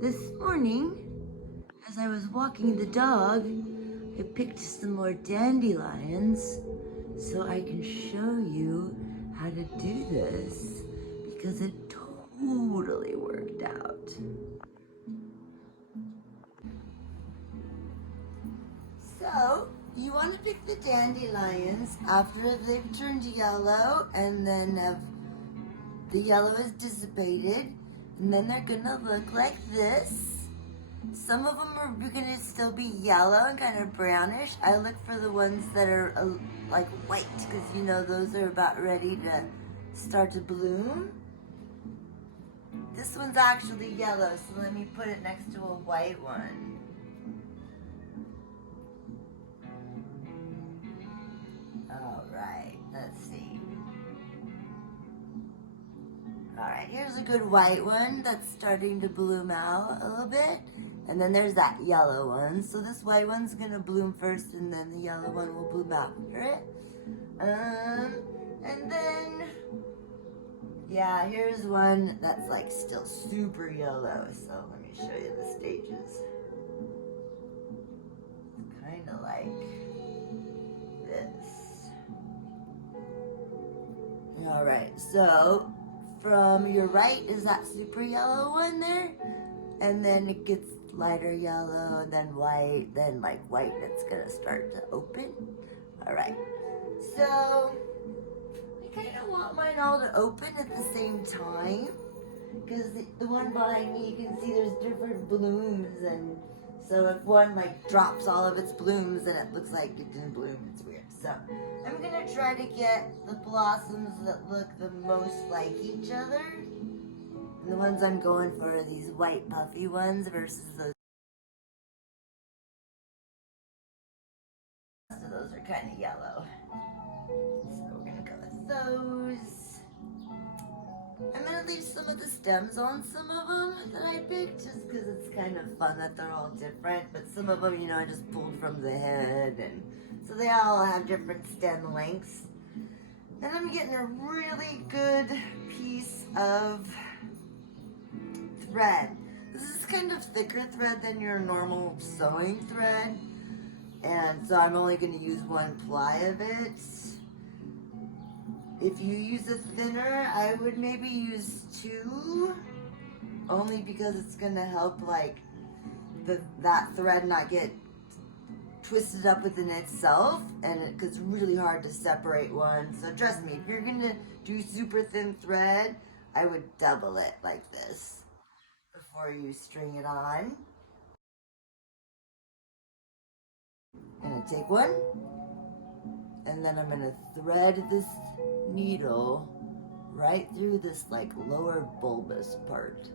This morning, as I was walking the dog, I picked some more dandelions so I can show you how to do this because it totally worked out. So, you want to pick the dandelions after they've turned yellow and then the yellow is dissipated, and then they're gonna look like this. Some of them are gonna still be yellow and kind of brownish. I look for the ones that are like white because you know those are about ready to start to bloom. This one's actually yellow, so let me put it next to a white one. All right, let's see. All right, here's a good white one that's starting to bloom out a little bit. And then there's that yellow one. So this white one's gonna bloom first and then the yellow one will bloom after it. And then, yeah, here's one that's like still super yellow. So let me show you the stages. It's kind of like this. All right, so from your right is that super yellow one there. And then it gets lighter yellow and then white, then like white, and it's gonna start to open. All right, so I kind of want mine all to open at the same time because the one behind me, you can see there's different blooms, and so if one like drops all of its blooms, then it looks like it didn't bloom. It's weird. So I'm gonna try to get the blossoms that look the most like each other. And the ones I'm going for are these white puffy ones versus those. So those are kind of yellow. So we're gonna go with those. I'm gonna leave some of the stems on some of them that I picked just because it's kind of fun that they're all different. But some of them, you know, I just pulled from the head, and so they all have different stem lengths. Then I'm getting a really good piece of thread. This is kind of thicker thread than your normal sewing thread, and so I'm only going to use one ply of it. If you use a thinner, I would maybe use two, only because it's going to help like that thread not get twisted up within itself, and because it's really hard to separate one. So trust me, if you're going to do super thin thread, I would double it like this before you string it on. I'm going to take one, and then I'm going to thread this needle right through this like lower bulbous part,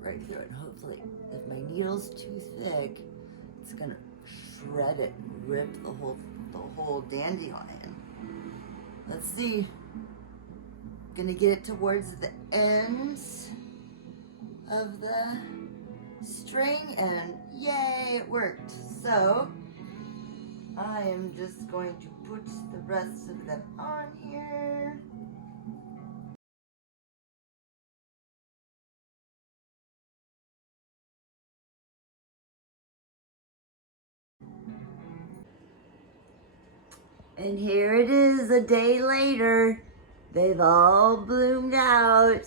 right through it. Hopefully, if my needle's too thick, it's going to shred it, rip the whole dandelion. Let's see. Gonna get it towards the ends of the string, and yay, it worked. So I am just going to put the rest of them on here. And here it is a day later. They've all bloomed out,